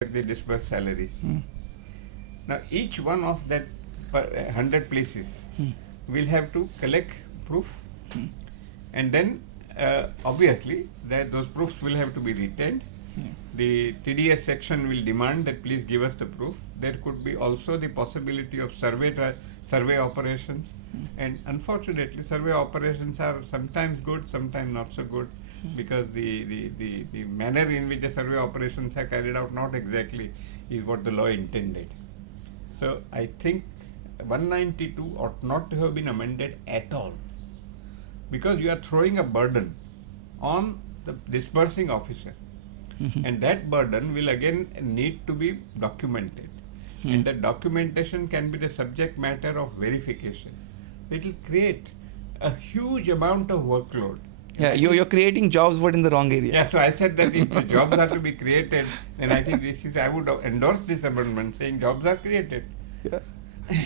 the disbursed salary. Now each one of that 100 places will have to collect proof, and then obviously that those proofs will have to be retained. The TDS section will demand that please give us the proof. There could be also the possibility of survey operations, and unfortunately survey operations are sometimes good, sometimes not so good, because the manner in which the survey operations are carried out not exactly is what the law intended. So I think 192 ought not to have been amended at all, because you are throwing a burden on the disbursing officer, and that burden will again need to be documented, and the documentation can be the subject matter of verification. It will create a huge amount of workload. Yeah, you're creating jobs, but in the wrong area. Yeah, so I said that if the jobs are to be created, then I think I would endorse this amendment saying jobs are created. Yeah,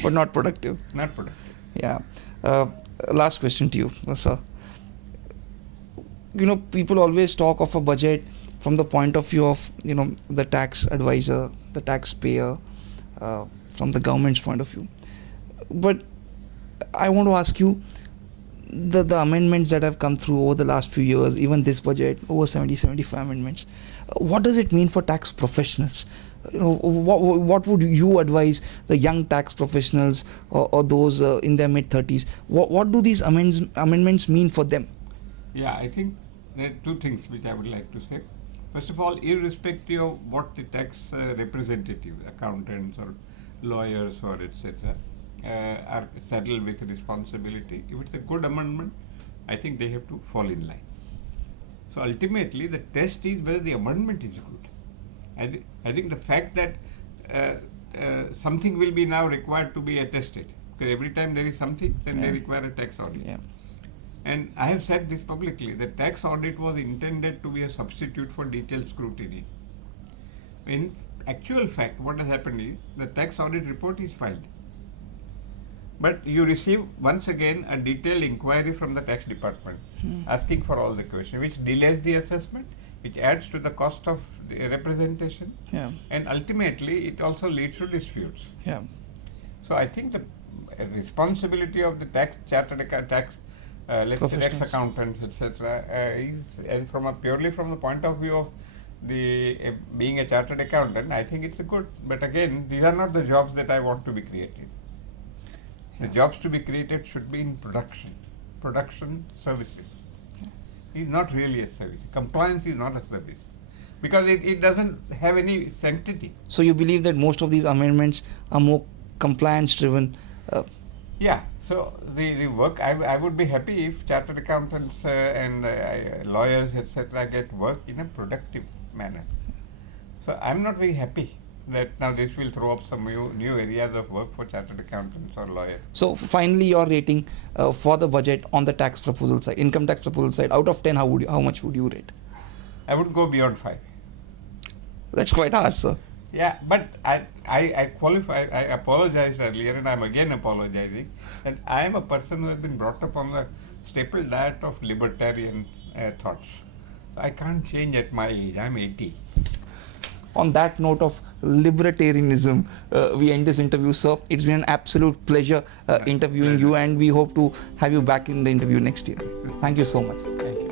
but not productive. Not productive. Yeah. Last question to you, sir. People always talk of a budget from the point of view of, the tax advisor, the taxpayer, from the government's point of view. But I want to ask you, the amendments that have come through over the last few years, even this budget, over 75 amendments, what does it mean for tax professionals? What would you advise the young tax professionals or those in their mid-30s? What do these amendments mean for them? Yeah, I think there are two things which I would like to say. First of all, irrespective of what the tax representatives, accountants or lawyers or etc. Are saddled with responsibility, if it's a good amendment, I think they have to fall in line. So ultimately, the test is whether the amendment is good. I think the fact that something will be now required to be attested, because every time there is something, then they require a tax audit. Yeah. And I have said this publicly, the tax audit was intended to be a substitute for detailed scrutiny. In actual fact, what has happened is, the tax audit report is filed, but you receive once again a detailed inquiry from the tax department asking for all the questions, which delays the assessment, which adds to the cost of the representation, and ultimately it also leads to disputes. Yeah. So I think the responsibility of the chartered tax let's say tax accountants, etc., is purely from the point of view of the being a chartered accountant. I think it's a good, but again, these are not the jobs that I want to be created. The jobs to be created should be in production services. It's not really a service. Compliance is not a service, because it doesn't have any sanctity. So you believe that most of these amendments are more compliance driven? Yeah. So the work, I would be happy if chartered accountants and lawyers, etc., get work in a productive manner. So I'm not very happy that now this will throw up some new areas of work for chartered accountants or lawyers. So finally, your rating for the budget on the tax proposal side, income tax proposal side, out of 10, how much would you rate? I would go beyond 5. That's quite harsh, sir. Yeah, but I qualify. I apologized earlier, and I'm again apologizing that I am a person who has been brought up on the staple diet of libertarian thoughts. So I can't change at my age. I'm 80. On that note of libertarianism, we end this interview, sir. It's been an absolute pleasure interviewing you, and we hope to have you back in the interview next year. Thank you so much. Thank you.